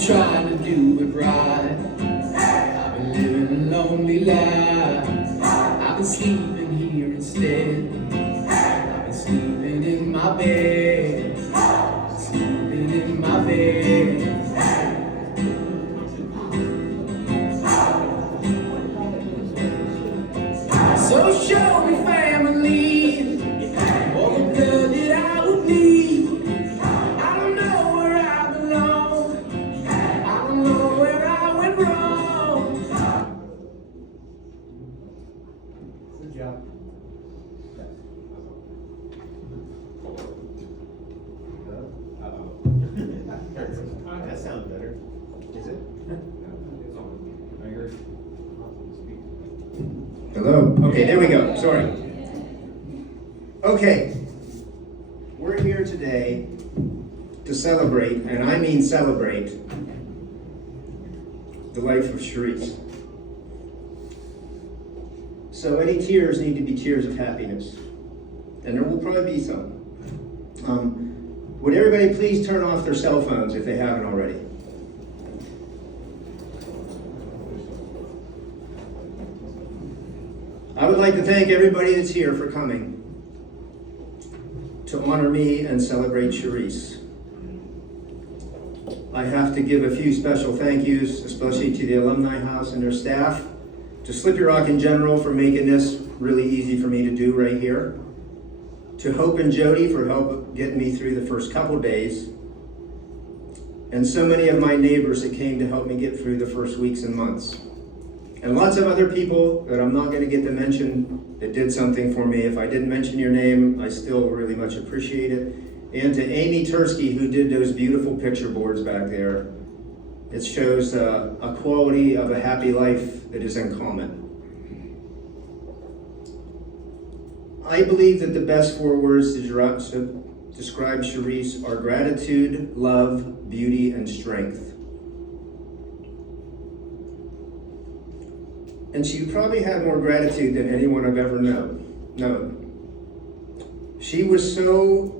trying to do it right. I've been living a lonely life. I've been sleeping here instead. I've been sleeping in my bed. Sleeping in my bed. So show me family, all the blood that I would need. I don't know where I belong. I don't know where I went wrong. Good job. That sounds better. Is it? Hello. Okay, there we go. Sorry. Okay. We're here today to celebrate, and I mean celebrate, the life of Charese. So any tears need to be tears of happiness. And there will probably be some. Would everybody please turn off their cell phones if they haven't already? I would like to thank everybody that's here for coming to honor me and celebrate Charese. I have to give a few special thank yous, especially to the Alumni House and their staff, to Slippery Rock in general for making this really easy for me to do right here, to Hope and Jody for help getting me through the first couple days, and so many of my neighbors that came to help me get through the first weeks and months. And lots of other people that I'm not going to get to mention that did something for me. If I didn't mention your name, I still really much appreciate it. And to Amy Tursky, who did those beautiful picture boards back there. It shows a quality of a happy life that is uncommon. I believe that the best 4 words to describe Charese are gratitude, love, beauty, and strength. And she probably had more gratitude than anyone I've ever known. She was so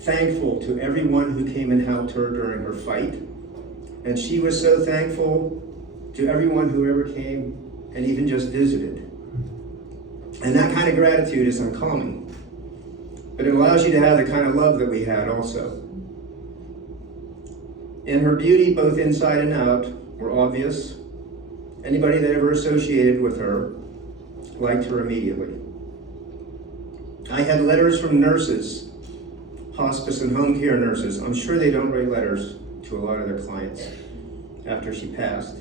thankful to everyone who came and helped her during her fight. And she was so thankful to everyone who ever came and even just visited. And that kind of gratitude is uncommon. But it allows you to have the kind of love that we had also. And her beauty, both inside and out, were obvious. Anybody that ever associated with her liked her immediately. I had letters from nurses, hospice and home care nurses. I'm sure they don't write letters to a lot of their clients after she passed.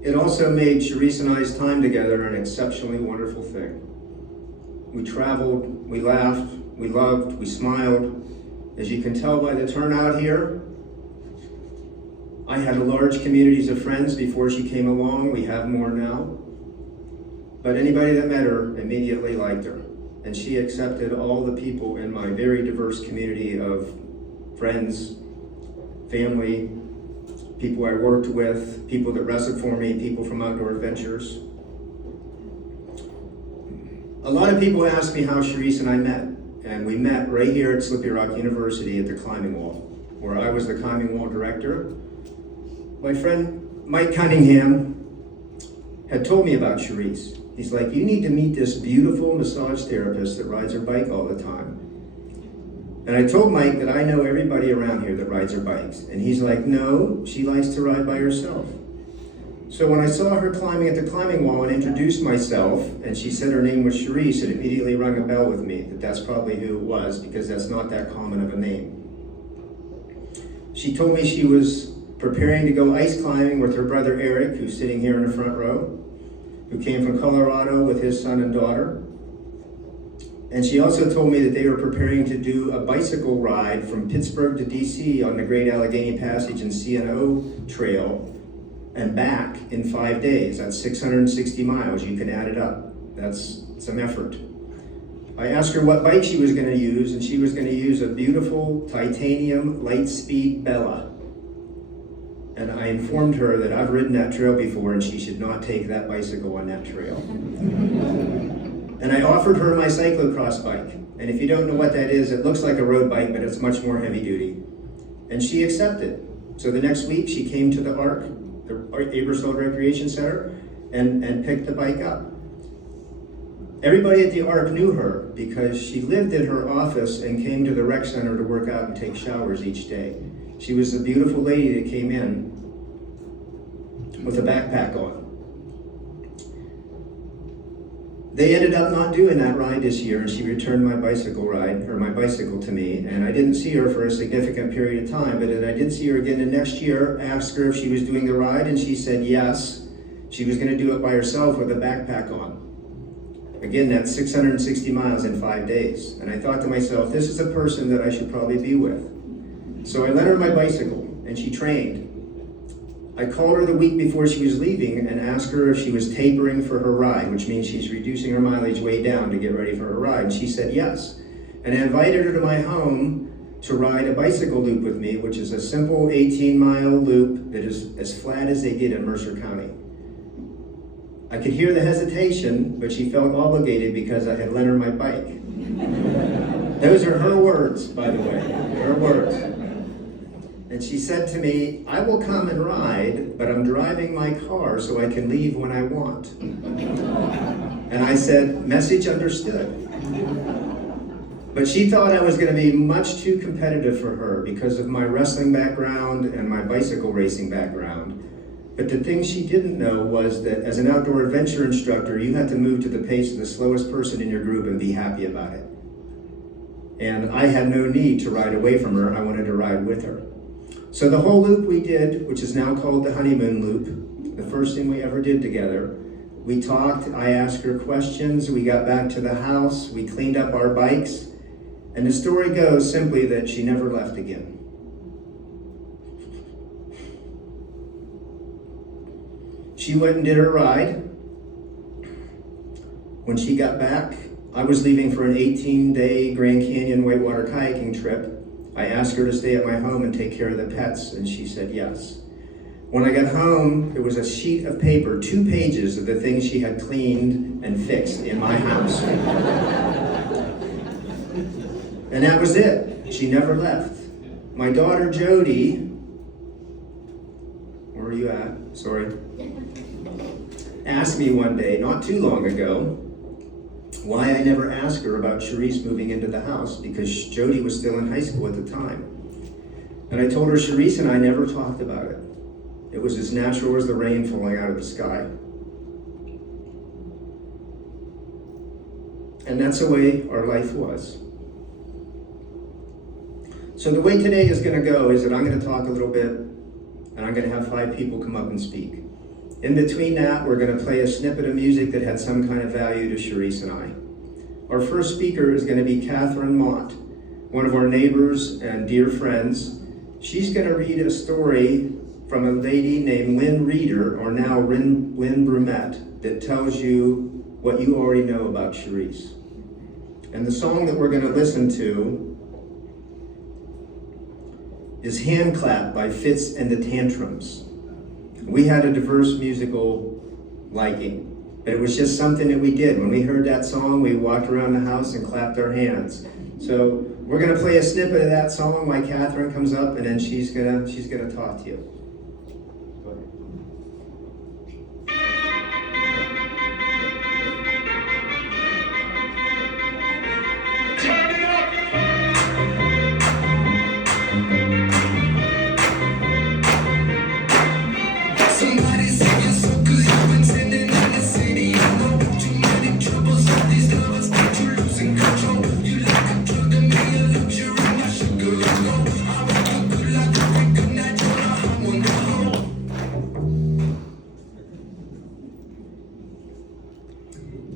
It also made Charese and I's time together an exceptionally wonderful thing. We traveled, we laughed, we loved, we smiled. As you can tell by the turnout here, I had a large communities of friends before she came along. We have more now. But anybody that met her immediately liked her. And she accepted all the people in my very diverse community of friends, family, people I worked with, people that wrestled for me, people from Outdoor Adventures. A lot of people ask me how Charese and I met. And we met right here at Slippery Rock University at the climbing wall, where I was the climbing wall director. My friend Mike Cunningham had told me about Charese. He's like, you need to meet this beautiful massage therapist that rides her bike all the time. And I told Mike that I know everybody around here that rides her bikes. And he's like, no, she likes to ride by herself. So when I saw her climbing at the climbing wall and introduced myself, and she said her name was Charese, it immediately rung a bell with me that that's probably who it was, because that's not that common of a name. She told me she was preparing to go ice climbing with her brother Eric, who's sitting here in the front row, who came from Colorado with his son and daughter. And she also told me that they were preparing to do a bicycle ride from Pittsburgh to DC on the Great Allegheny Passage and C&O Trail and back in 5 days. That's 660 miles. You can add it up. That's some effort. I asked her what bike she was going to use, and she was going to use a beautiful titanium Lightspeed Bella. And I informed her that I've ridden that trail before and she should not take that bicycle on that trail. And I offered her my cyclocross bike. And if you don't know what that is, it looks like a road bike, but it's much more heavy duty. And she accepted. So the next week she came to the ARC, the Abersfeld Recreation Center, and picked the bike up. Everybody at the ARC knew her because she lived in her office and came to the rec center to work out and take showers each day. She was a beautiful lady that came in with a backpack on. They ended up not doing that ride this year, and she returned my bicycle to me, and I didn't see her for a significant period of time, but then I did see her again the next year, asked her if she was doing the ride, and she said yes. She was gonna do it by herself with a backpack on. Again, that's 660 miles in 5 days. And I thought to myself, this is a person that I should probably be with. So I lent her my bicycle, and she trained. I called her the week before she was leaving and asked her if she was tapering for her ride, which means she's reducing her mileage way down to get ready for her ride. And she said yes. And I invited her to my home to ride a bicycle loop with me, which is a simple 18-mile loop that is as flat as they get in Mercer County. I could hear the hesitation, but she felt obligated because I had lent her my bike. Those are her words, by the way, her words. And she said to me, I will come and ride, but I'm driving my car so I can leave when I want. And I said, message understood. But she thought I was going to be much too competitive for her because of my wrestling background and my bicycle racing background. But the thing she didn't know was that as an outdoor adventure instructor, you had to move to the pace of the slowest person in your group and be happy about it. And I had no need to ride away from her. I wanted to ride with her. So the whole loop we did, which is now called the honeymoon loop, the first thing we ever did together, we talked, I asked her questions, we got back to the house, we cleaned up our bikes, and the story goes simply that she never left again. She went and did her ride. When she got back, I was leaving for an 18-day Grand Canyon whitewater kayaking trip. I asked her to stay at my home and take care of the pets, and she said yes. When I got home, there was a sheet of paper, 2 pages of the things she had cleaned and fixed in my house. And that was it. She never left. My daughter Jody, where are you at? Sorry. Asked me one day, not too long ago, why I never asked her about Charese moving into the house, because Jody was still in high school at the time. And I told her Charese and I never talked about it. It was as natural as the rain falling out of the sky. And that's the way our life was. So the way today is going to go is that I'm going to talk a little bit, and I'm going to have 5 people come up and speak. In between that, we're going to play a snippet of music that had some kind of value to Charese and I. Our first speaker is going to be Catherine Mott, one of our neighbors and dear friends. She's going to read a story from a lady named Lynn Reeder, or now Lynn Brumette, that tells you what you already know about Charese. And the song that we're going to listen to is Hand Clap by Fitz and the Tantrums. We had a diverse musical liking, but it was just something that we did. When we heard that song, we walked around the house and clapped our hands. So we're gonna play a snippet of that song while Catherine comes up, and then she's gonna talk to you.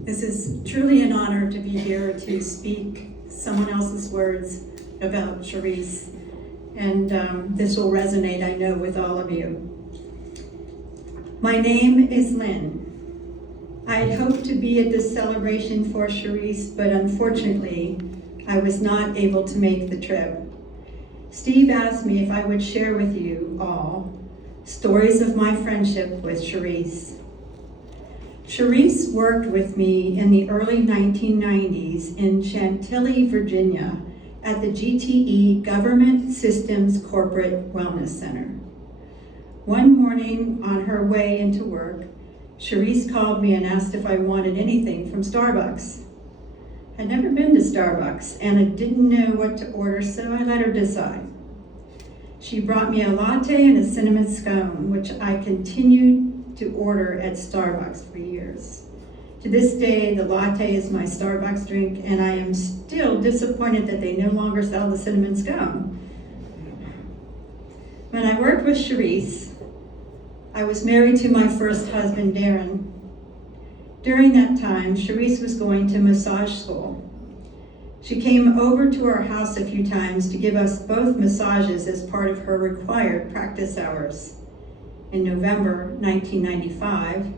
This is truly an honor to be here to speak someone else's words about Charese, and this will resonate, I know, with all of you. My name is Lynn. I had hoped to be at this celebration for Charese, but unfortunately, I was not able to make the trip. Steve asked me if I would share with you all stories of my friendship with Charese. Charese worked with me in the early 1990s in Chantilly, Virginia, at the GTE Government Systems Corporate Wellness Center. One morning on her way into work, Charese called me and asked if I wanted anything from Starbucks. I'd never been to Starbucks and I didn't know what to order, so I let her decide. She brought me a latte and a cinnamon scone, which I continued to order at Starbucks for years. To this day, the latte is my Starbucks drink, and I am still disappointed that they no longer sell the cinnamon scone. When I worked with Charese, I was married to my first husband, Darren. During that time, Charese was going to massage school. She came over to our house a few times to give us both massages as part of her required practice hours. In November 1995,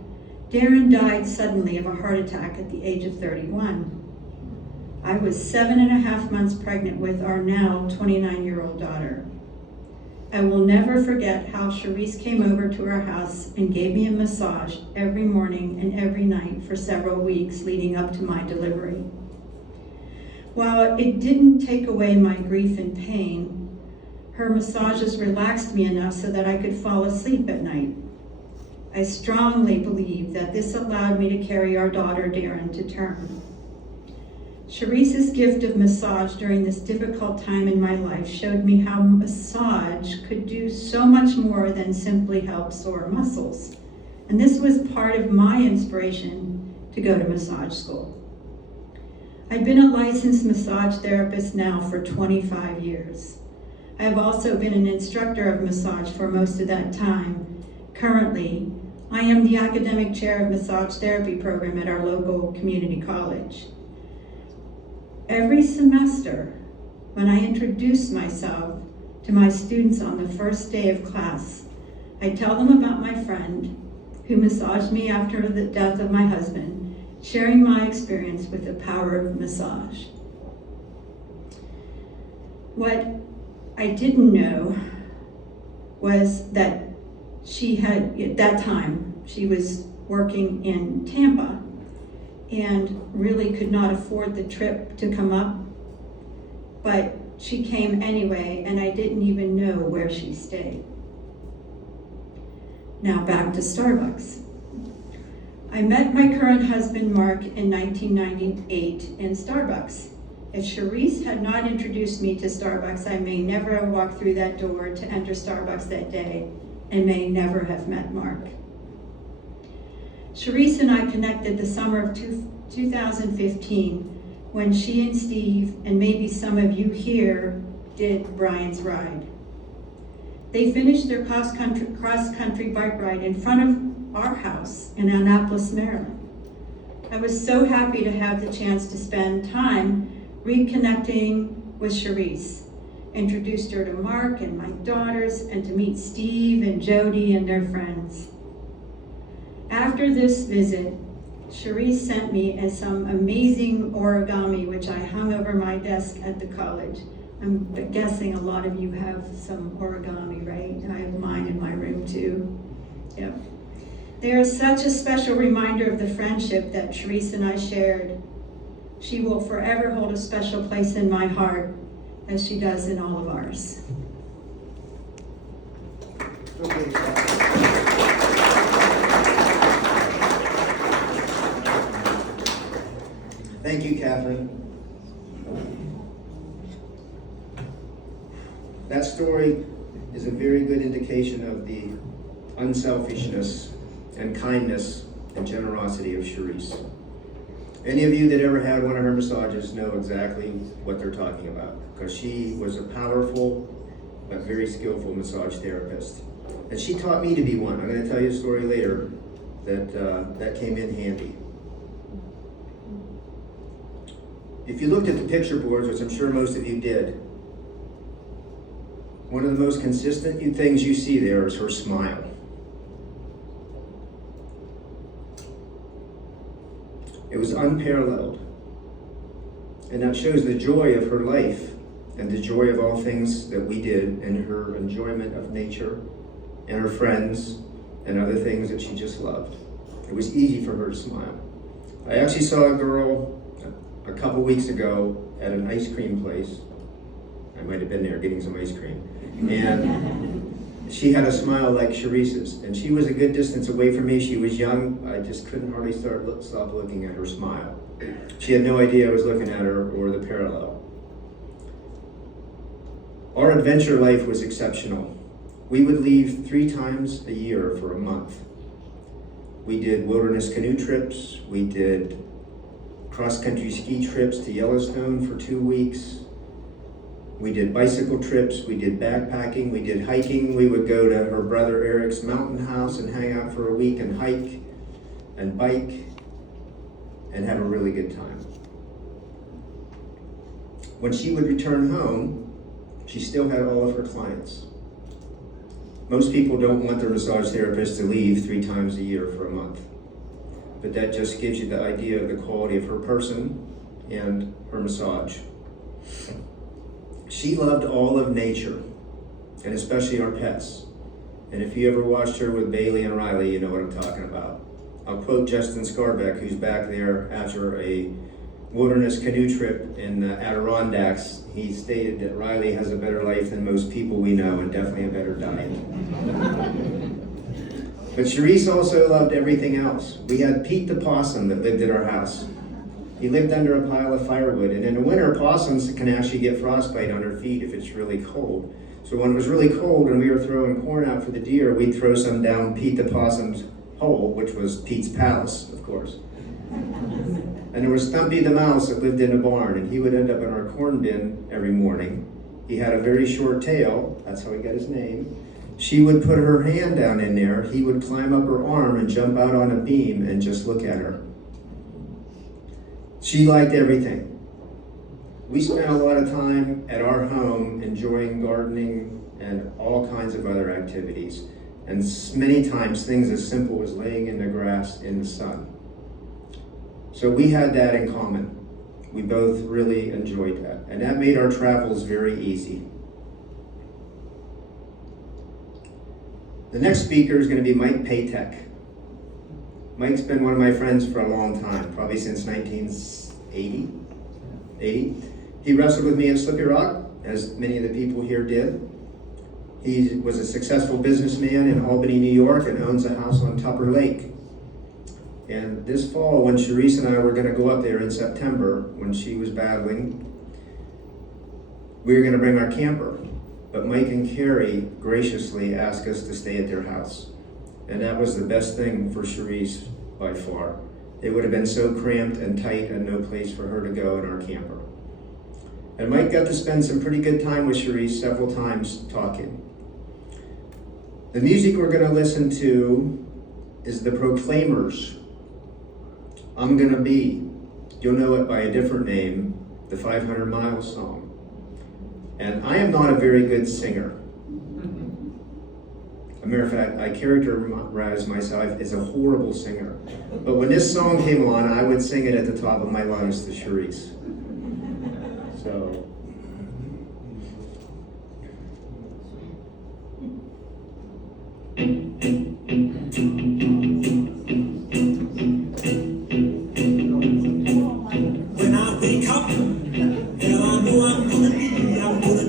Darren died suddenly of a heart attack at the age of 31. I was 7.5 months pregnant with our now 29-year-old daughter. I will never forget how Charese came over to our house and gave me a massage every morning and every night for several weeks leading up to my delivery. While it didn't take away my grief and pain, her massages relaxed me enough so that I could fall asleep at night. I strongly believe that this allowed me to carry our daughter Darren to term. Charese's gift of massage during this difficult time in my life showed me how massage could do so much more than simply help sore muscles. And this was part of my inspiration to go to massage school. I've been a licensed massage therapist now for 25 years. I have also been an instructor of massage for most of that time. Currently, I am the academic chair of massage therapy program at our local community college. Every semester, when I introduce myself to my students on the first day of class, I tell them about my friend who massaged me after the death of my husband, sharing my experience with the power of massage. What I didn't know was that she had, at that time, she was working in Tampa and really could not afford the trip to come up, but she came anyway, and I didn't even know where she stayed. Now back to Starbucks. I met my current husband, Mark, in 1998 in Starbucks. If Charese had not introduced me to Starbucks, I may never have walked through that door to enter Starbucks that day, and may never have met Mark. Charese and I connected the summer of 2015 when she and Steve, and maybe some of you here, did Brian's Ride. They finished their cross-country bike ride in front of our house in Annapolis, Maryland. I was so happy to have the chance to spend time reconnecting with Charese, introduced her to Mark and my daughters, and to meet Steve and Jody and their friends. After this visit, Charese sent me some amazing origami, which I hung over my desk at the college. I'm guessing a lot of you have some origami, right? I have mine in my room too. Yeah. They are such a special reminder of the friendship that Charese and I shared. She will forever hold a special place in my heart, as she does in all of ours. Thank you, Catherine. That story is a very good indication of the unselfishness and kindness and generosity of Charese. Any of you that ever had one of her massages know exactly what they're talking about, because she was a powerful but very skillful massage therapist. And she taught me to be one. I'm going to tell you a story later that came in handy. If you looked at the picture boards, which I'm sure most of you did, one of the most consistent things you see there is her smile. It was unparalleled. And that shows the joy of her life and the joy of all things that we did, and her enjoyment of nature and her friends and other things that she just loved. It was easy for her to smile. I actually saw a girl a couple weeks ago at an ice cream place. I might have been there getting some ice cream. And she had a smile like Charese's. And she was a good distance away from me. She was young. I just couldn't hardly stop looking at her smile. She had no idea I was looking at her or the parallel. Our adventure life was exceptional. We would leave 3 times a year for a month. We did wilderness canoe trips. We did cross-country ski trips to Yellowstone for 2 weeks. We did bicycle trips. We did backpacking. We did hiking. We would go to her brother Eric's mountain house and hang out for a week and hike and bike and have a really good time. When she would return home, she still had all of her clients. Most people don't want their massage therapist to leave 3 times a year for a month. But that just gives you the idea of the quality of her person and her massage. She loved all of nature, and especially our pets. And if you ever watched her with Bailey and Riley, you know what I'm talking about. I'll quote Justin Scarbeck, who's back there after a wilderness canoe trip in the Adirondacks. He stated that Riley has a better life than most people we know, and definitely a better diet. But Charese also loved everything else. We had Pete the possum that lived at our house. He lived under a pile of firewood, and in the winter, possums can actually get frostbite on their feet if it's really cold. So when it was really cold and we were throwing corn out for the deer, we'd throw some down Pete the possum's hole, which was Pete's palace, of course. And there was Stumpy the mouse that lived in a barn, and he would end up in our corn bin every morning. He had a very short tail, that's how he got his name. She would put her hand down in there, he would climb up her arm and jump out on a beam and just look at her. She liked everything. We spent a lot of time at our home enjoying gardening and all kinds of other activities. And many times things as simple as laying in the grass in the sun. So we had that in common. We both really enjoyed that. And that made our travels very easy. The next speaker is going to be Mike Paytek. Mike's been one of my friends for a long time, probably since 1980. He wrestled with me at Slippy Rock, as many of the people here did. He was a successful businessman in Albany, New York, and owns a house on Tupper Lake. And this fall, when Charese and I were going to go up there in September, when she was battling, we were going to bring our camper. But Mike and Carrie graciously asked us to stay at their house. And that was the best thing for Charese by far. It would have been so cramped and tight and no place for her to go in our camper. And Mike got to spend some pretty good time with Charese several times talking. The music we're going to listen to is the Proclaimers. I'm Gonna Be. You'll know it by a different name, the 500 Mile Song. And I am not a very good singer. As a matter of fact, I characterize myself as a horrible singer. But when this song came on, I would sing it at the top of my lungs to Charese. So. When I wake up, well, I know I'm gonna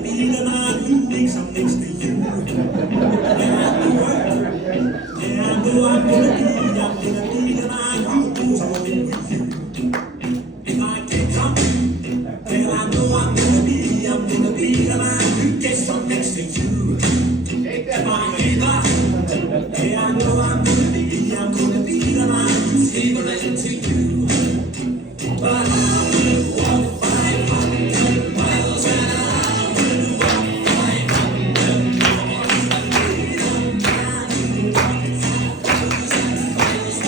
be the man who wakes up next to you. When I go out, yeah, I know I'm gonna be the man who goes all in with you. If I get drunk, well, I know I'm gonna be the man who gets up next to you. If I get up, yeah, I know I'm gonna be the man who's favoring to you. But I will walk 500 miles and I will walk 500 miles and be the man who walks 1,000 miles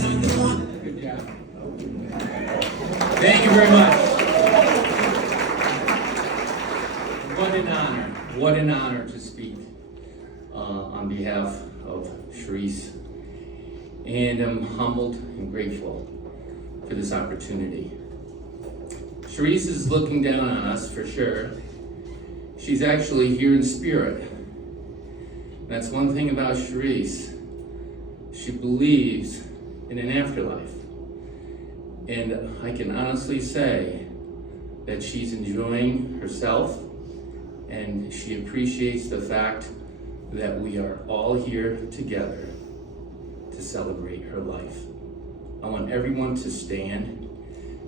and Good job. Thank you very much. What an honor. What an honor to speak on behalf of Charese. And I'm humbled and grateful for this opportunity. Charese is looking down on us for sure. She's actually here in spirit. That's one thing about Charese. She believes in an afterlife. And I can honestly say that she's enjoying herself, and she appreciates the fact that we are all here together to celebrate her life. I want everyone to stand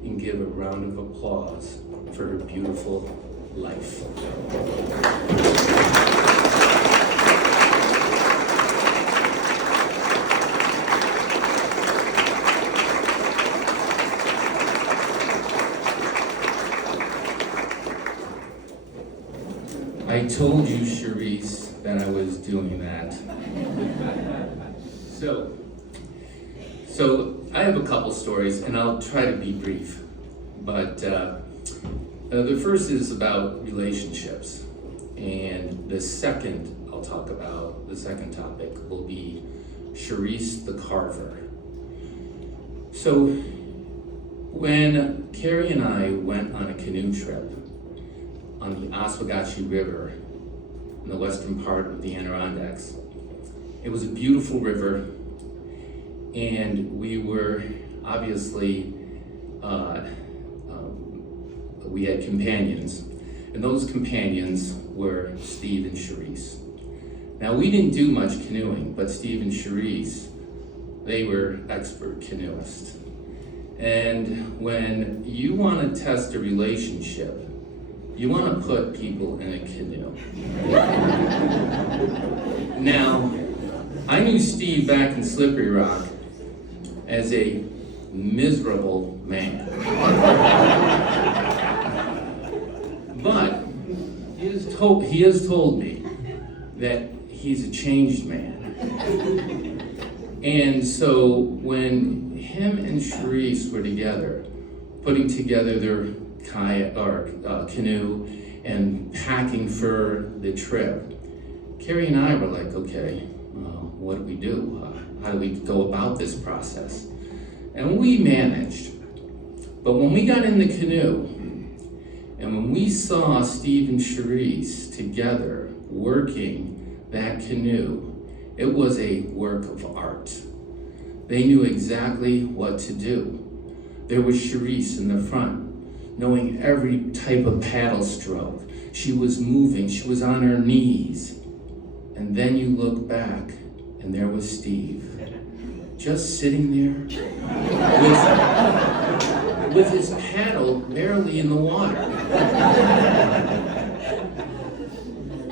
and give a round of applause for her beautiful life. I told you, Charese, that I was doing that. So I have a couple stories, and I'll try to be brief. But the first is about relationships, and the second topic will be Charese the Carver. So when Carrie and I went on a canoe trip on the Oswegatchie River in the western part of the Adirondacks, it was a beautiful river, and we were obviously we had companions, and those companions were Steve and Charese. Now, we didn't do much canoeing, but Steve and Charese, they were expert canoeists. And when you want to test a relationship, you want to put people in a canoe. Now, I knew Steve back in Slippery Rock as a miserable man. But he has told me that he's a changed man. And so when him and Charese were together, putting together their kayak or canoe and packing for the trip, Carrie and I were like, okay, what do we do? How do we go about this process? And we managed. But when we got in the canoe, and when we saw Steve and Charese together working that canoe, it was a work of art. They knew exactly what to do. There was Charese in the front, knowing every type of paddle stroke. She was moving, she was on her knees. And then you look back, and there was Steve, just sitting there with his paddle barely in the water.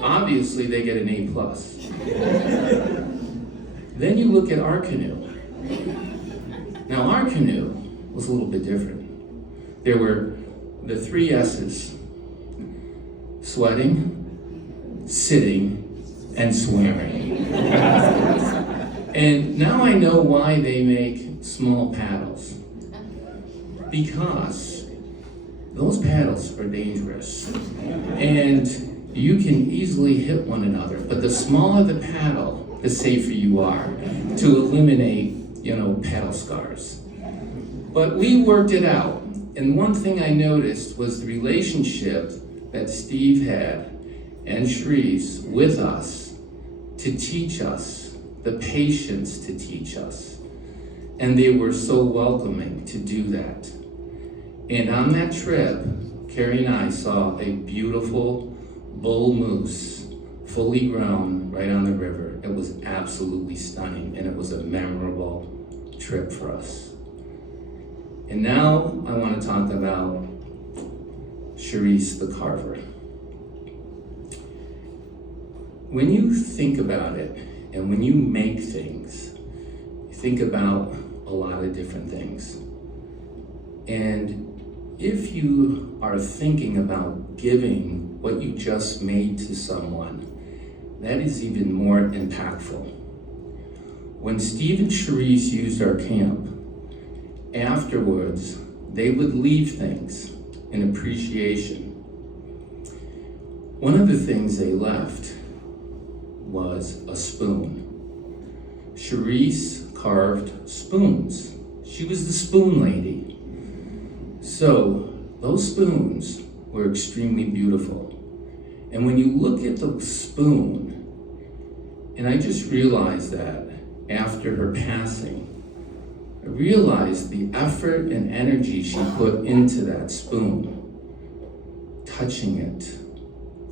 Obviously, they get an A+. Then you look at our canoe. Now, our canoe was a little bit different. There were the 3 S's: sweating, sitting, and swearing. And now I know why they make small paddles. Because those paddles are dangerous. And you can easily hit one another. But the smaller the paddle, the safer you are to eliminate, paddle scars. But we worked it out. And one thing I noticed was the relationship that Steve had and Charese with us to teach us, the patience to teach us. And they were so welcoming to do that. And on that trip, Carrie and I saw a beautiful bull moose, fully grown, right on the river. It was absolutely stunning, and it was a memorable trip for us. And now I want to talk about Charese the Carver. When you think about it, and when you make things, you think about a lot of different things. And if you are thinking about giving what you just made to someone, that is even more impactful. When Steve and Charese used our camp, afterwards, they would leave things in appreciation. One of the things they left was a spoon. Charese carved spoons. She was the spoon lady. So those spoons were extremely beautiful. And when you look at the spoon And I just realized that after her passing, I realized the effort and energy she put into that spoon, touching it,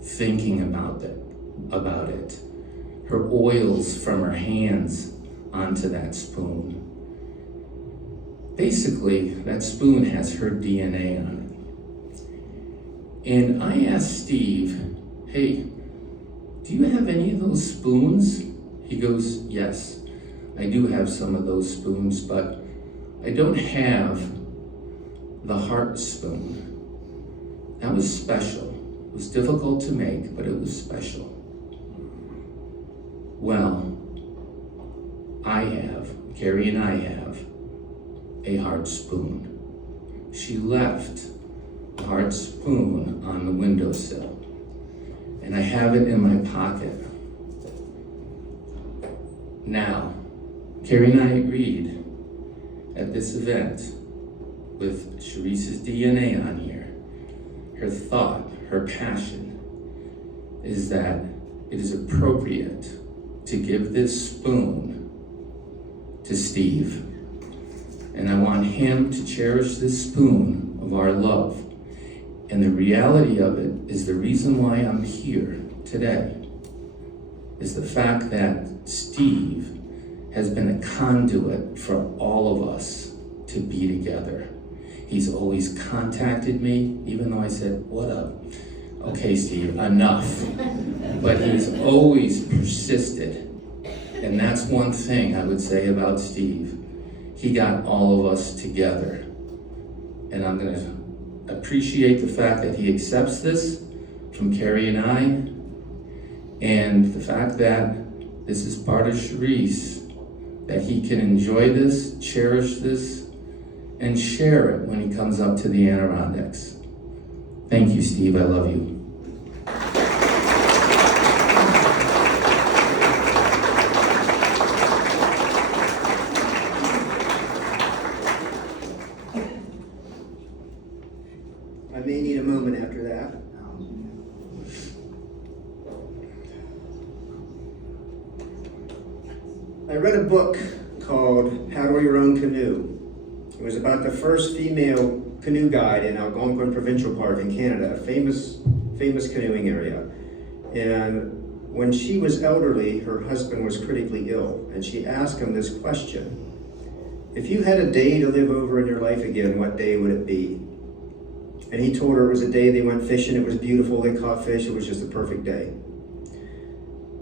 thinking about it, her oils from her hands onto that spoon. Basically, that spoon has her DNA on it. And I asked Steve, hey, do you have any of those spoons? He goes, yes, I do have some of those spoons, but I don't have the heart spoon. That was special. It was difficult to make, but it was special. Well, Carrie and I have a heart spoon. She left the heart spoon on the windowsill, and I have it in my pocket. Now, Carrie and I agreed at this event with Charese's DNA on here, her thought, her passion, is that it is appropriate to give this spoon to Steve. And I want him to cherish this spoon of our love. And the reality of it is the reason why I'm here today is the fact that Steve has been a conduit for all of us to be together. He's always contacted me, even though I said, what up? Okay, Steve, enough. But he's always persisted. And that's one thing I would say about Steve. He got all of us together. And I'm going to appreciate the fact that he accepts this from Carrie and I, and the fact that this is part of Charese, that he can enjoy this, cherish this, and share it when he comes up to the Adirondacks. Thank you, Steve. I love you. I may need a moment after that. I read a book called Paddle Your Own Canoe. It was about the first female canoe guide in Algonquin Provincial Park in Canada, a famous canoeing area. And when she was elderly, her husband was critically ill, and she asked him this question: if you had a day to live over in your life again, what day would it be? And he told her it was a day they went fishing, it was beautiful, they caught fish, it was just a perfect day.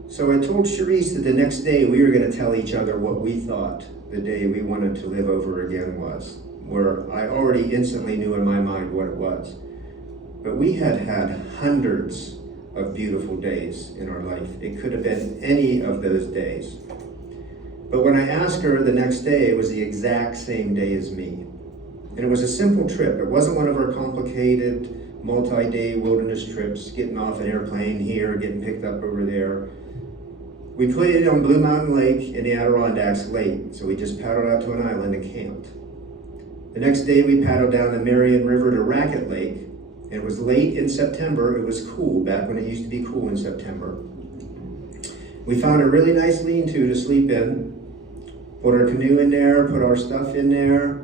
So I told Charese that the next day we were going to tell each other what we thought the day we wanted to live over again was, where I already instantly knew in my mind what it was. But we had had hundreds of beautiful days in our life. It could have been any of those days. But when I asked her the next day, it was the exact same day as me. And it was a simple trip. It wasn't one of our complicated multi-day wilderness trips, getting off an airplane here, getting picked up over there. We put it on Blue Mountain Lake in the Adirondacks late, so we just paddled out to an island and camped. The next day we paddled down the Marion River to Racket Lake, and it was late in September. It was cool, back when it used to be cool in September. We found a really nice lean-to sleep in, put our canoe in there, put our stuff in there,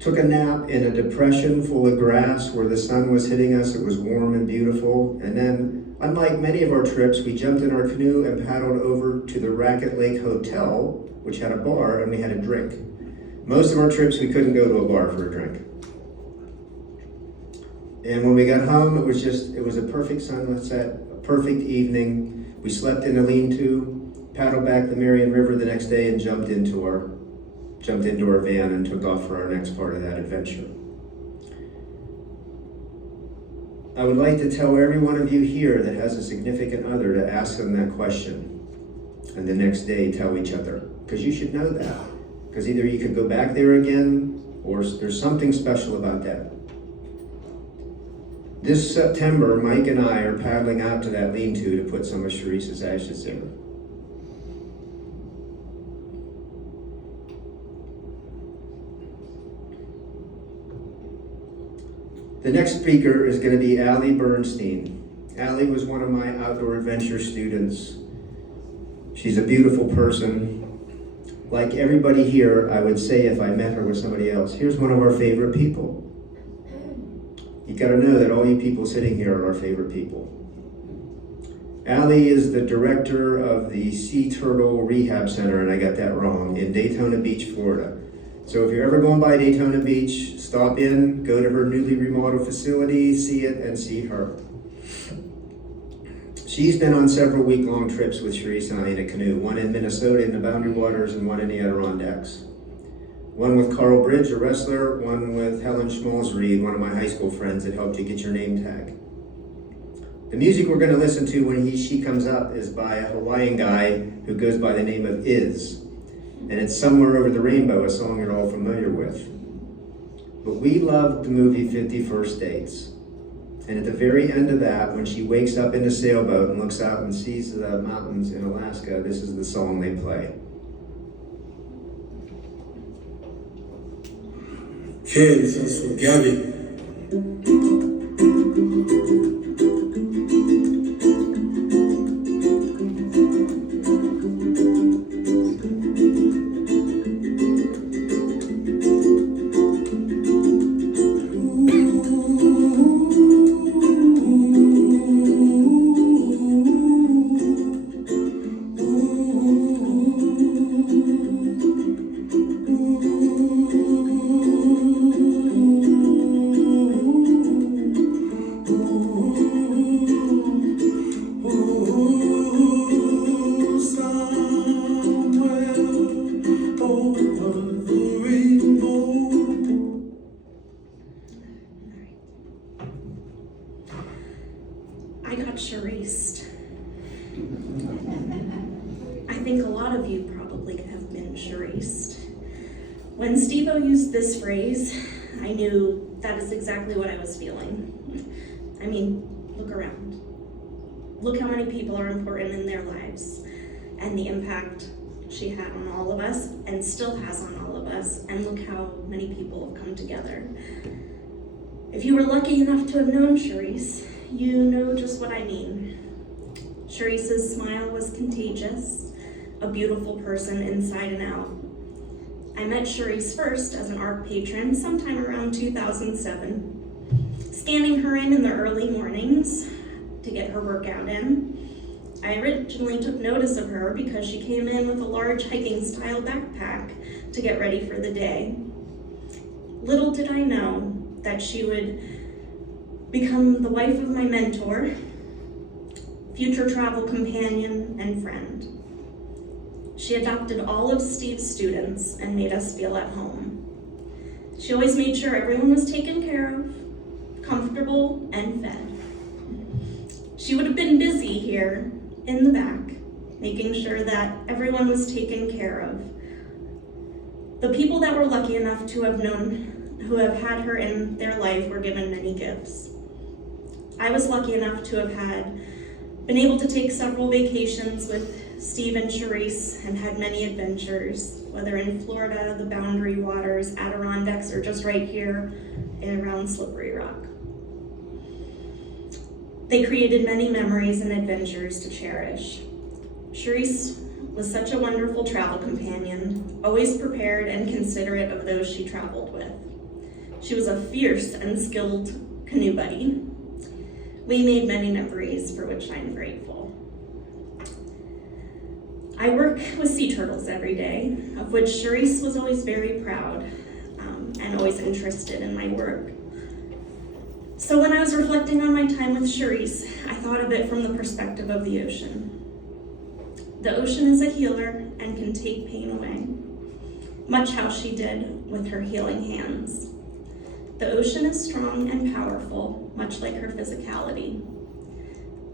took a nap in a depression full of grass where the sun was hitting us. It was warm and beautiful. And then, unlike many of our trips, we jumped in our canoe and paddled over to the Racket Lake Hotel, which had a bar, and we had a drink. Most of our trips, we couldn't go to a bar for a drink. And when we got home, it was a perfect sunset, a perfect evening. We slept in a lean-to, paddled back the Marion River the next day, and jumped into our van and took off for our next part of that adventure. I would like to tell every one of you here that has a significant other to ask them that question, and the next day tell each other, because you should know that. Because either you could go back there again, or there's something special about that. This September, Mike and I are paddling out to that lean-to to put some of Charese's ashes in. The next speaker is going to be Allie Bernstein. Allie was one of my outdoor adventure students. She's a beautiful person. Like everybody here, I would say if I met her with somebody else, here's one of our favorite people. You gotta know that all you people sitting here are our favorite people. Allie is the director of the Sea Turtle Rehab Center, and I got that wrong, in Daytona Beach, Florida. So if you're ever going by Daytona Beach, stop in, go to her newly remodeled facility, see it, and see her. She's been on several week-long trips with Charese and I in a canoe, one in Minnesota in the Boundary Waters and one in the Adirondacks. One with Carl Bridge, a wrestler, one with Helen Schmalzried, one of my high school friends that helped you get your name tag. The music we're going to listen to when she comes up is by a Hawaiian guy who goes by the name of Iz. And it's Somewhere Over the Rainbow, a song you're all familiar with. But we loved the movie 50 First Dates. And at the very end of that, when she wakes up in the sailboat and looks out and sees the mountains in Alaska, this is the song they play. Okay, this one's for Gabby. I got Charese. I think a lot of you probably have been Charese. When Steve-O used this phrase, I knew that is exactly what I was feeling. I mean, look around. Look how many people are important in their lives and the impact she had on all of us and still has on all of us, and look how many people have come together. If you were lucky enough to have known Charese, you know just what I mean. Charese's smile was contagious, a beautiful person inside and out. I met Charese first as an art patron sometime around 2007. Scanning her in the early mornings to get her workout in. I originally took notice of her because she came in with a large hiking style backpack to get ready for the day. Little did I know that she would become the wife of my mentor, future travel companion, and friend. She adopted all of Steve's students and made us feel at home. She always made sure everyone was taken care of, comfortable, and fed. She would have been busy here in the back, making sure that everyone was taken care of. The people that were lucky enough to have known, who have had her in their life, were given many gifts. I was lucky enough to have been able to take several vacations with Steve and Charese and had many adventures, whether in Florida, the Boundary Waters, Adirondacks, or just right here around Slippery Rock. They created many memories and adventures to cherish. Charese was such a wonderful travel companion, always prepared and considerate of those she traveled with. She was a fierce and skilled canoe buddy. We made many memories for which I'm grateful. I work with sea turtles every day, of which Charese was always very proud and always interested in my work. So when I was reflecting on my time with Charese, I thought of it from the perspective of the ocean. The ocean is a healer and can take pain away, much how she did with her healing hands. The ocean is strong and powerful, much like her physicality.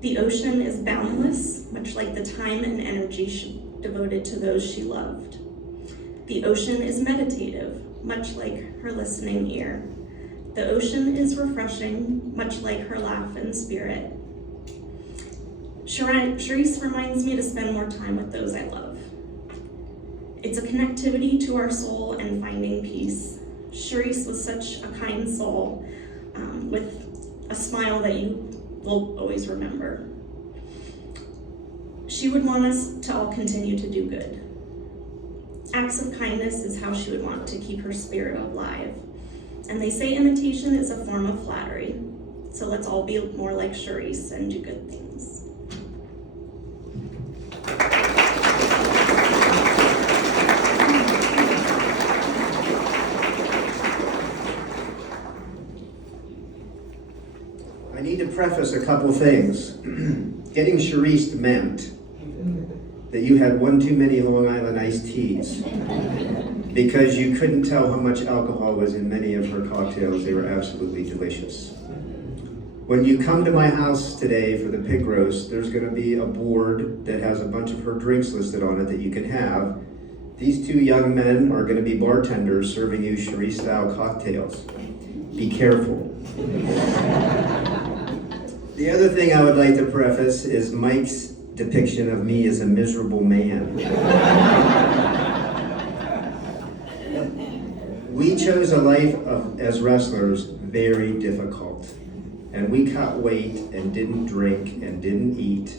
The ocean is boundless, much like the time and energy she devoted to those she loved. The ocean is meditative, much like her listening ear. The ocean is refreshing, much like her laugh and spirit. Charese reminds me to spend more time with those I love. It's a connectivity to our soul and finding peace. Charese was such a kind soul with a smile that you will always remember. She would want us to all continue to do good. Acts of kindness is how she would want to keep her spirit alive. And they say imitation is a form of flattery. So let's all be more like Charese and do good things. I need to preface a couple things. Getting Charese meant that you had one too many Long Island iced teas because you couldn't tell how much alcohol was in many of her cocktails. They were absolutely delicious. When you come to my house today for the pig roast, there's going to be a board that has a bunch of her drinks listed on it that you can have. These two young men are going to be bartenders serving you Charese-style cocktails. Be careful. The other thing I would like to preface is Mike's depiction of me as a miserable man. We chose a life as wrestlers very difficult. And we cut weight and didn't drink and didn't eat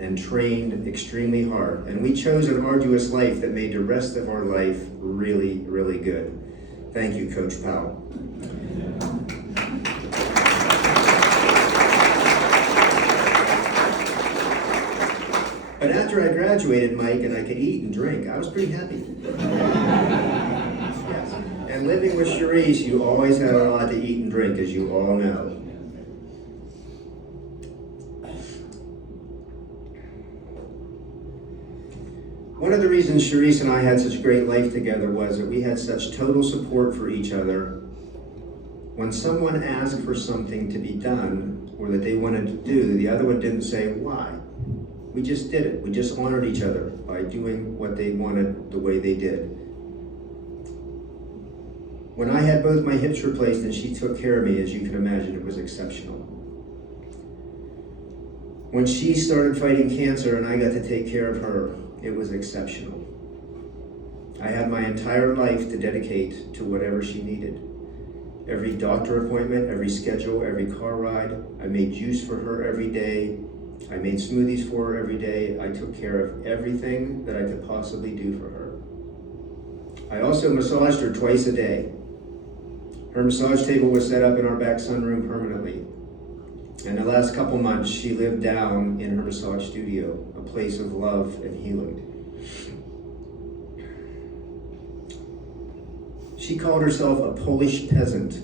and trained extremely hard. And we chose an arduous life that made the rest of our life really, really good. Thank you, Coach Powell. But after I graduated, Mike, and I could eat and drink, I was pretty happy. Yes. And living with Charese, you always had a lot to eat and drink, as you all know. One of the reasons Charese and I had such a great life together was that we had such total support for each other. When someone asked for something to be done, or that they wanted to do, the other one didn't say why. We just did it. We just honored each other by doing what they wanted the way they did. When I had both my hips replaced and she took care of me, as you can imagine, it was exceptional. When she started fighting cancer and I got to take care of her, it was exceptional. I had my entire life to dedicate to whatever she needed. Every doctor appointment, every schedule, every car ride. I made juice for her every day. I made smoothies for her every day. I took care of everything that I could possibly do for her. I also massaged her twice a day. Her massage table was set up in our back sunroom permanently. And the last couple months, she lived down in her massage studio, a place of love and healing. She called herself a Polish peasant.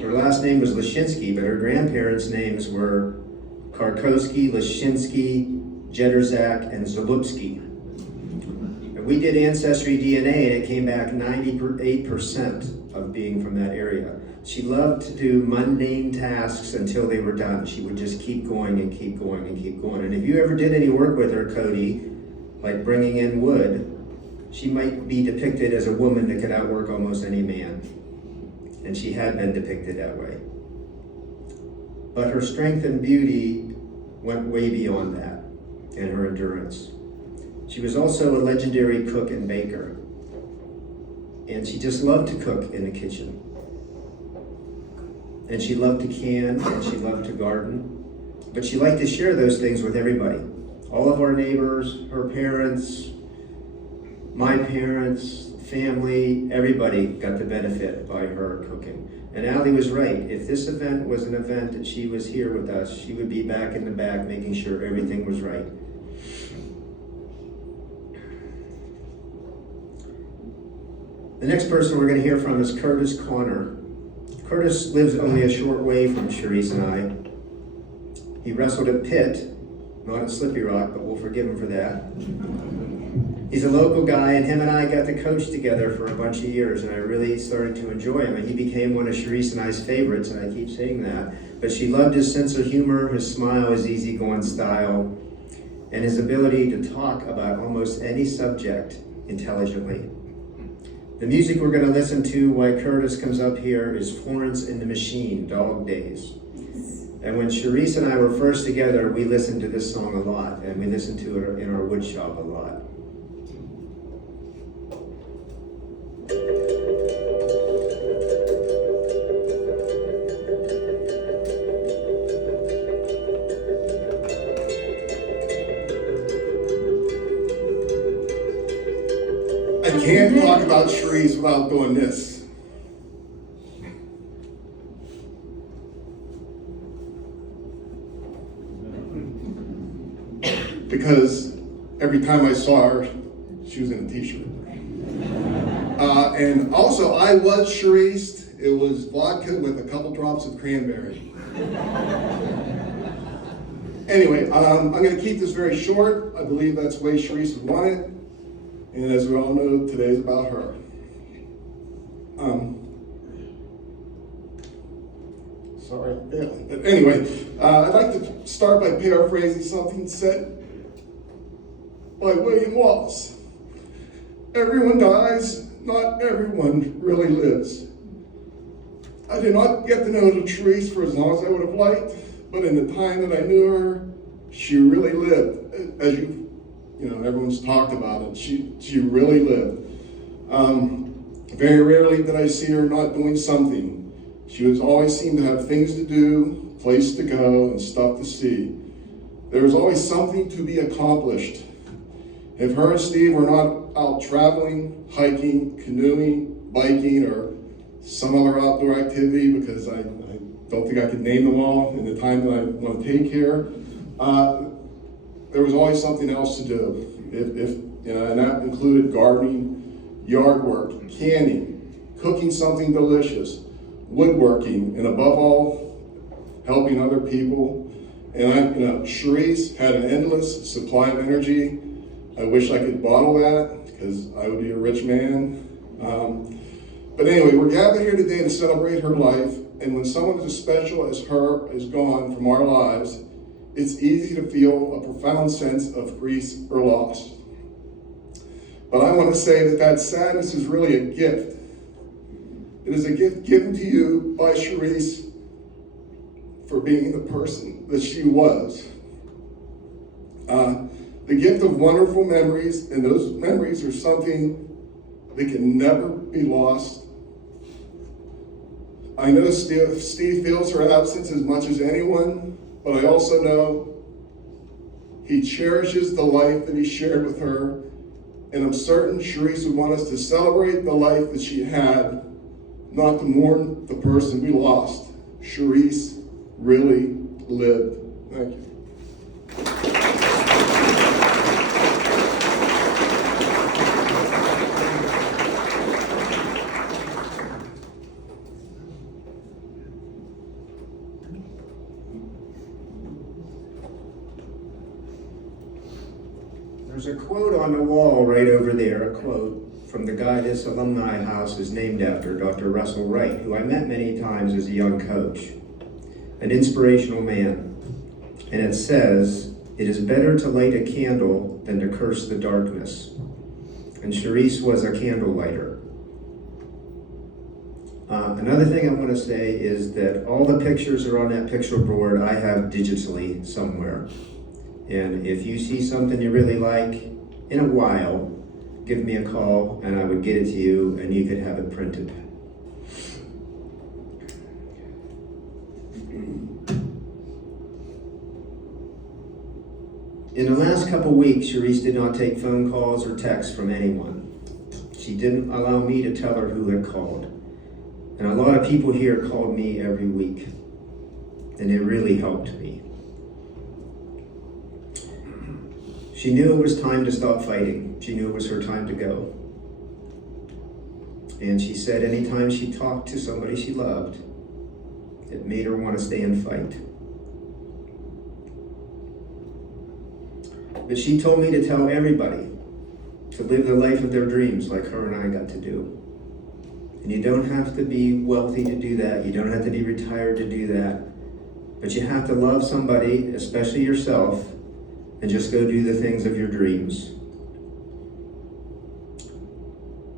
Her last name was Lashinsky, but her grandparents' names were Karkowski, Lashinsky, Jederzak, and Zalupski. And we did Ancestry DNA, and it came back 98% of being from that area. She loved to do mundane tasks until they were done. She would just keep going and keep going and keep going. And if you ever did any work with her, Cody, like bringing in wood, she might be depicted as a woman that could outwork almost any man. And she had been depicted that way. But her strength and beauty went way beyond that, and her endurance. She was also a legendary cook and baker. And she just loved to cook in the kitchen. And she loved to can, and she loved to garden. But she liked to share those things with everybody. All of our neighbors, her parents, my parents, family, everybody got the benefit by her cooking. And Allie was right. If this event was an event that she was here with us, she would be back in the back making sure everything was right. The next person we're going to hear from is Curtis Connor. Curtis lives only a short way from Charese and I. He wrestled at Pitt, not at Slippy Rock, but we'll forgive him for that. He's a local guy, and him and I got to coach together for a bunch of years, and I really started to enjoy him, and he became one of Charese and I's favorites, and I keep saying that. But she loved his sense of humor, his smile, his easygoing style, and his ability to talk about almost any subject intelligently. The music we're going to listen to while Curtis comes up here is Florence and the Machine, Dog Days. And when Charese and I were first together, we listened to this song a lot, and we listened to it in our wood shop a lot. can't talk about Charese without doing this. Because every time I saw her, she was in a t-shirt. And also, I was Charese. It was vodka with a couple drops of cranberry. Anyway, I'm going to keep this very short. I believe that's the way Charese would want it. And as we all know, today's about her. Sorry, yeah. But anyway, I'd like to start by paraphrasing something said by William Wallace. Everyone dies, not everyone really lives. I did not get to know Charese for as long as I would have liked, but in the time that I knew her, she really lived. As you know, everyone's talked about it. She really lived. Very rarely did I see her not doing something. She was always seemed to have things to do, place to go, and stuff to see. There was always something to be accomplished. If her and Steve were not out traveling, hiking, canoeing, biking, or some other outdoor activity, because I don't think I could name them all in the time that I want to take here, there was always something else to do. And that included gardening, yard work, canning, cooking something delicious, woodworking, and above all, helping other people. And Charese had an endless supply of energy. I wish I could bottle that, because I would be a rich man. But anyway, we're gathered here today to celebrate her life, and when someone as special as her is gone from our lives, it's easy to feel a profound sense of grief or loss. But I want to say that sadness is really a gift. It is a gift given to you by Charese for being the person that she was. The gift of wonderful memories, and those memories are something that can never be lost. I know Steve feels her absence as much as anyone, but I also know he cherishes the life that he shared with her, and I'm certain Charese would want us to celebrate the life that she had, not to mourn the person we lost. Charese really lived. Thank you. There's a quote on the wall right over there, a quote from the guy this alumni house is named after, Dr. Russell Wright, who I met many times as a young coach, an inspirational man. And it says, "It is better to light a candle than to curse the darkness." And Charese was a candle lighter. Another thing I want to say is that all the pictures are on that picture board I have digitally somewhere. And if you see something you really like, in a while, give me a call and I would get it to you and you could have it printed. In the last couple weeks, Charese did not take phone calls or texts from anyone. She didn't allow me to tell her who had called. And a lot of people here called me every week. And it really helped me. She knew it was time to stop fighting. She knew it was her time to go. And she said anytime she talked to somebody she loved, it made her want to stay and fight. But she told me to tell everybody to live the life of their dreams like her and I got to do. And you don't have to be wealthy to do that. You don't have to be retired to do that. But you have to love somebody, especially yourself, and just go do the things of your dreams.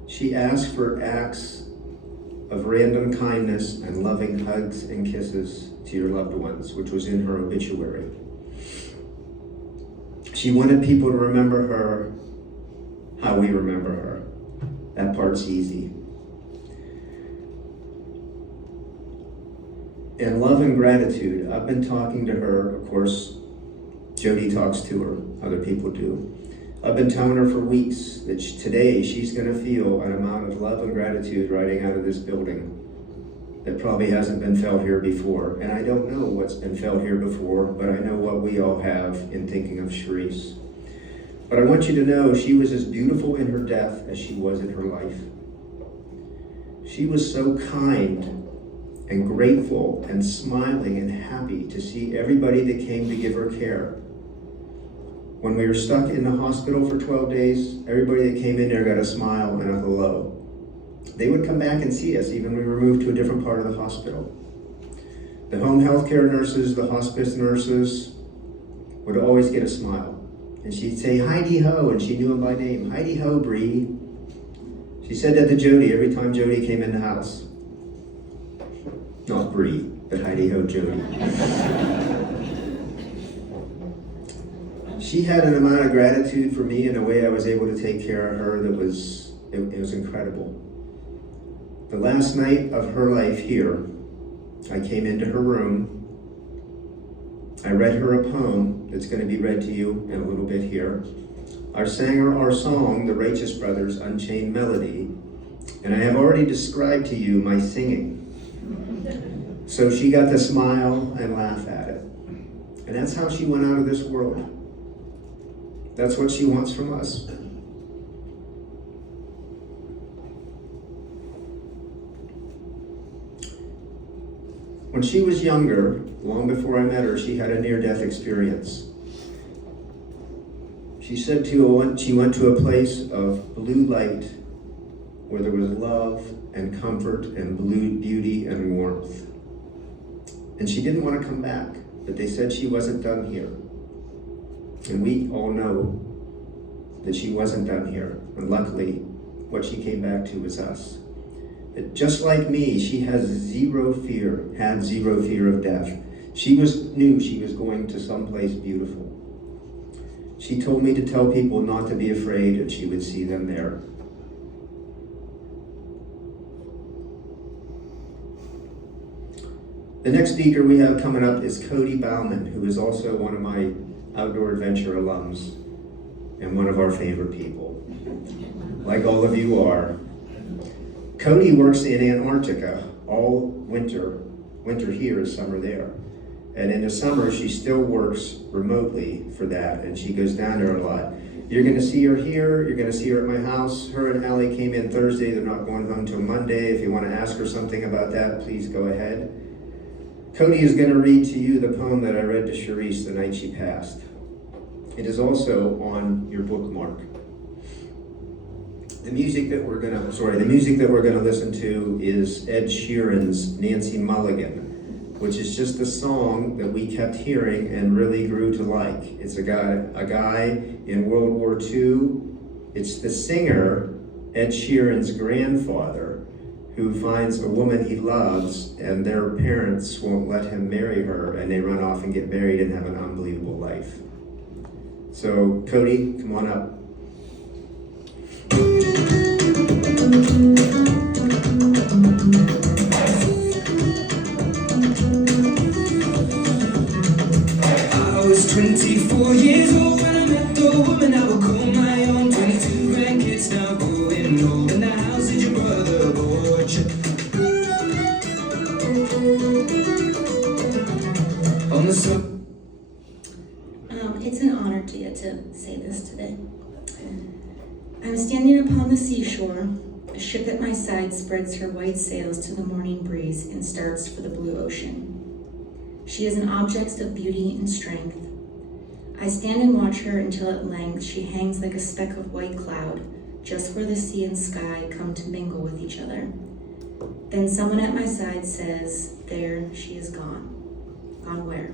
She asked for acts of random kindness and loving hugs and kisses to your loved ones, which was in her obituary. She wanted people to remember her how we remember her. That part's easy. And love and gratitude. I've been talking to her, of course, Jody talks to her, other people do. I've been telling her for weeks that today she's going to feel an amount of love and gratitude riding out of this building that probably hasn't been felt here before. And I don't know what's been felt here before, but I know what we all have in thinking of Charese. But I want you to know she was as beautiful in her death as she was in her life. She was so kind and grateful and smiling and happy to see everybody that came to give her care. When we were stuck in the hospital for 12 days, everybody that came in there got a smile and a hello. They would come back and see us, even when we were moved to a different part of the hospital. The home health care nurses, the hospice nurses would always get a smile. And she'd say, "Heidi ho," and she knew him by name. "Heidi ho, Bree." She said that to Jody every time Jody came in the house. Not Bree, but Heidi ho, Jody. She had an amount of gratitude for me and the way I was able to take care of her that was, it was incredible. The last night of her life here, I came into her room. I read her a poem that's going to be read to you in a little bit here. I sang her our song, The Righteous Brothers, Unchained Melody, and I have already described to you my singing. So she got to smile and laugh at it. And that's how she went out of this world. That's what she wants from us. When she was younger, long before I met her, she had a near-death experience. She said she went to a place of blue light where there was love and comfort and blue beauty and warmth. And she didn't want to come back, but they said she wasn't done here. And we all know that she wasn't done here. And luckily, what she came back to was us. That just like me, she had zero fear of death. She knew she was going to someplace beautiful. She told me to tell people not to be afraid and she would see them there. The next speaker we have coming up is Cody Bauman, who is also one of my Outdoor Adventure alums and one of our favorite people, like all of you are. Cody works in Antarctica all winter here is summer there. And in the summer, she still works remotely for that, and she goes down there a lot. You're gonna see her here, you're gonna see her at my house. Her and Allie came in Thursday, they're not going home till Monday. If you wanna ask her something about that, please go ahead. Cody is gonna read to you the poem that I read to Charese the night she passed. It is also on your bookmark. The music that we're gonna listen to is Ed Sheeran's Nancy Mulligan, which is just a song that we kept hearing and really grew to like. It's a guy in World War II. It's the singer, Ed Sheeran's grandfather, who finds a woman he loves and their parents won't let him marry her, and they run off and get married and have an unbelievable life. So Cody, come on up. I was 24 years old when I met the woman I would call my own. 22 grandkids now growing old, and the house that your brother bought you. On the sun. It's an honor to get to say this today. I'm standing upon the seashore. A ship at my side spreads her white sails to the morning breeze and starts for the blue ocean. She is an object of beauty and strength. I stand and watch her until at length she hangs like a speck of white cloud, just where the sea and sky come to mingle with each other. Then someone at my side says, "There, she is gone." Gone where?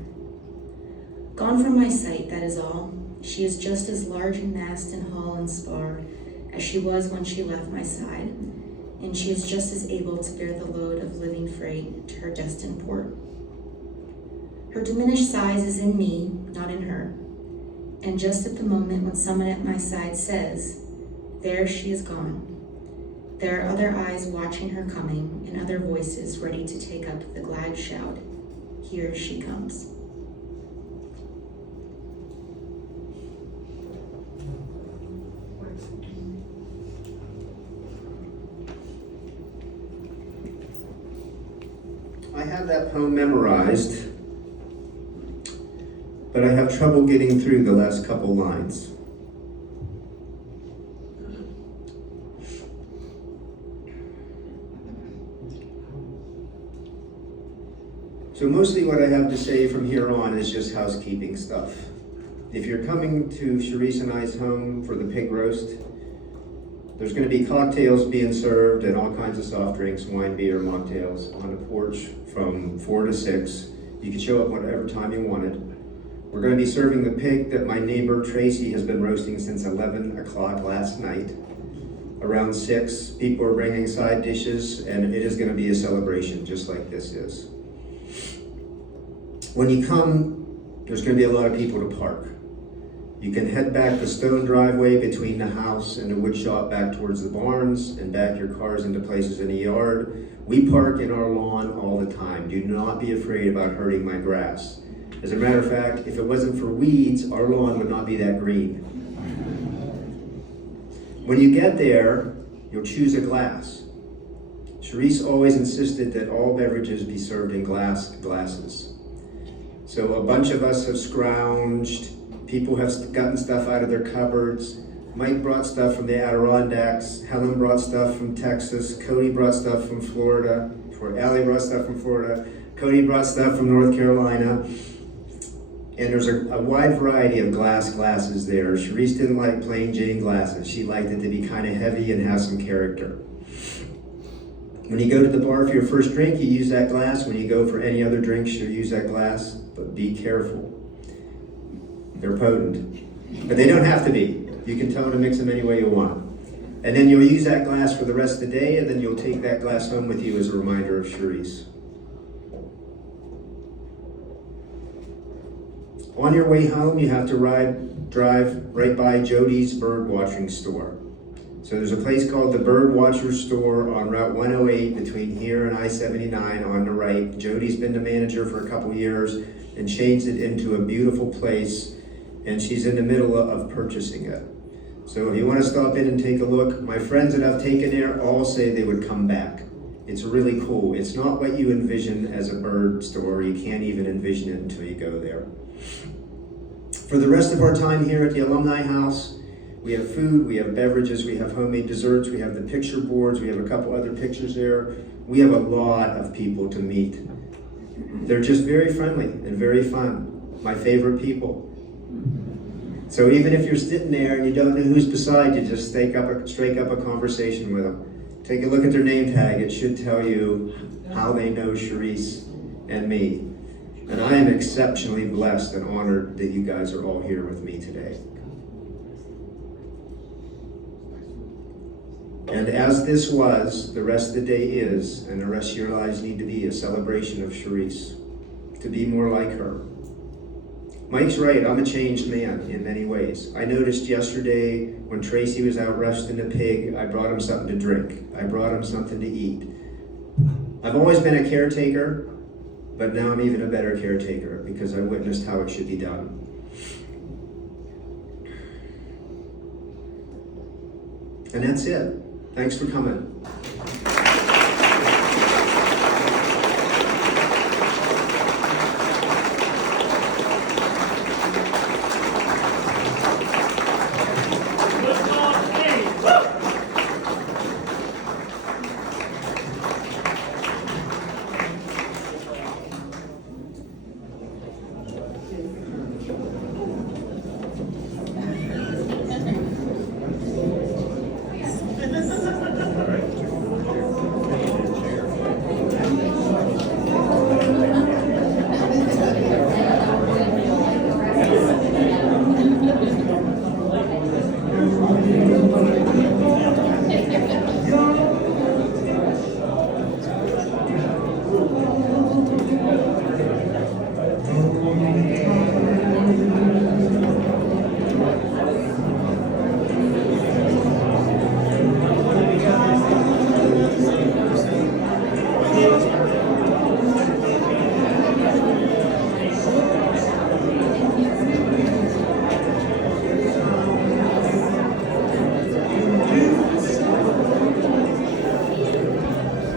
Gone from my sight, that is all. She is just as large in mast and hull and spar as she was when she left my side, and she is just as able to bear the load of living freight to her destined port. Her diminished size is in me, not in her, and just at the moment when someone at my side says, "There she is gone," there are other eyes watching her coming and other voices ready to take up the glad shout, "Here she comes." have that poem memorized, but I have trouble getting through the last couple lines. So mostly what I have to say from here on is just housekeeping stuff. If you're coming to Charese and I's home for the pig roast, there's going to be cocktails being served and all kinds of soft drinks, wine, beer, mocktails on the porch from 4 to 6. You can show up whatever time you wanted. We're going to be serving the pig that my neighbor Tracy has been roasting since 11 o'clock last night. Around 6, people are bringing side dishes, and it is going to be a celebration just like this is. When you come, there's going to be a lot of people to park. You can head back the stone driveway between the house and the wood shop back towards the barns and back your cars into places in the yard. We park in our lawn all the time. Do not be afraid about hurting my grass. As a matter of fact, if it wasn't for weeds, our lawn would not be that green. When you get there, you'll choose a glass. Charese always insisted that all beverages be served in glasses. So a bunch of us have scrounged. People have gotten stuff out of their cupboards. Mike brought stuff from the Adirondacks. Helen brought stuff from Texas. Cody brought stuff from Florida. Allie brought stuff from Florida. Cody brought stuff from North Carolina. And there's a wide variety of glasses there. Charese didn't like plain Jane glasses. She liked it to be kind of heavy and have some character. When you go to the bar for your first drink, you use that glass. When you go for any other drinks, you use that glass. But be careful. They're potent. But they don't have to be. You can tone and mix them any way you want. And then you'll use that glass for the rest of the day, and then you'll take that glass home with you as a reminder of Charese. On your way home, you have to drive right by Jody's bird watching store. So there's a place called the Bird Watcher Store on Route 108 between here and I-79 on the right. Jody's been the manager for a couple years and changed it into a beautiful place, and she's in the middle of purchasing it. So if you want to stop in and take a look, my friends that I've taken there all say they would come back. It's really cool. It's not what you envision as a bird store. You can't even envision it until you go there. For the rest of our time here at the Alumni House, we have food, we have beverages, we have homemade desserts, we have the picture boards, we have a couple other pictures there. We have a lot of people to meet. They're just very friendly and very fun. My favorite people. So even if you're sitting there and you don't know who's beside you, just strike up a conversation with them. Take a look at their name tag. It should tell you how they know Charese and me. And I am exceptionally blessed and honored that you guys are all here with me today. And as this was, the rest of the day is, and the rest of your lives need to be a celebration of Charese, to be more like her. Mike's right, I'm a changed man in many ways. I noticed yesterday when Tracy was out roasting the pig, I brought him something to drink. I brought him something to eat. I've always been a caretaker, but now I'm even a better caretaker because I witnessed how it should be done. And that's it. Thanks for coming.